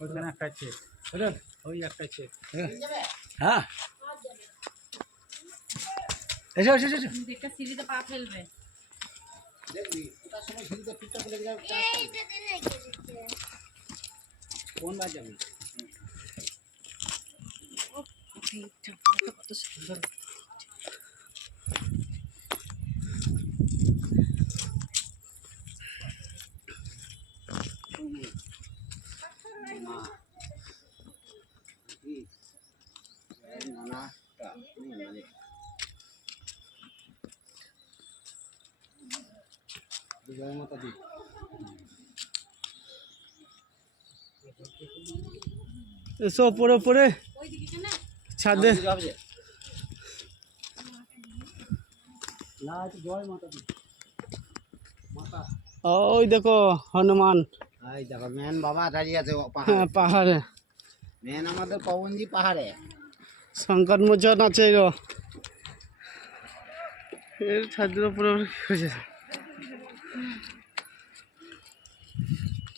ওইখানে একটা আছে, ওই একটা আছে। হ্যাঁ এসো এসো এসো। একটা সিঁড়িতে পা ফেলবে। দেখবি ওটার সময় সিঁড়িতে ফিটটা খুলে যাবে। কোন বার যাবি? কত সুন্দর। এসো পরে পরে ছাদে। ওই দেখো হনুমান। এই দেখো মেন বাবা দাঁড়িয়ে আছে হ্যাঁ পাহাড়ে। মেন আমাদের পবনজি পাহাড়ে। সংকট মোচন আছে এর ছাদের উপরে হয়েছে।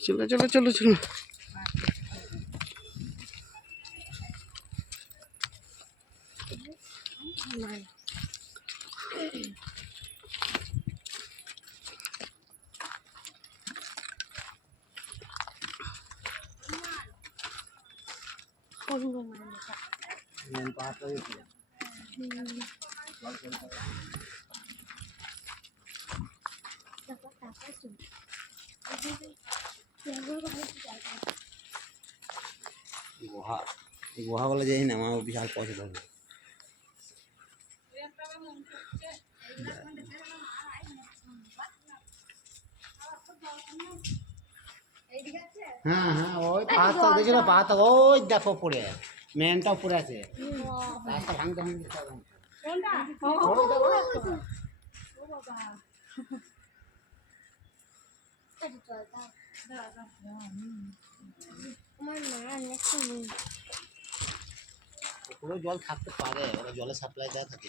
চলো চলো চলো চলো। মেন পাহাড়টা হয়েছে। গুহা গুহা বলে যাই না আমার বিশাল পছন্দ হবে। হ্যাঁ হ্যাঁ ওই পাহাড়টা দেখছিল পাহাড়টা ওই দেখো পড়ে মেনটাও পড়ে আছে রাস্তা ভাঙতে ভাঙতে পুরো জল থাকতে পারে ওরা জলের সাপ্লাই দেওয়া থাকে।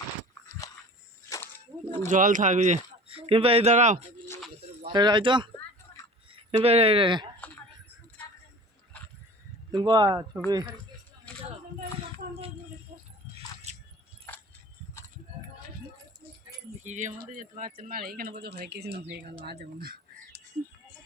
জল থাকবে কিন্তু এই দাঁড়াও এই তো ছবি ভিড়ের মধ্যে যেতে পারছেন না, এখানে বোধ হয়ে কিছু হয়ে গেল, আজ যেমন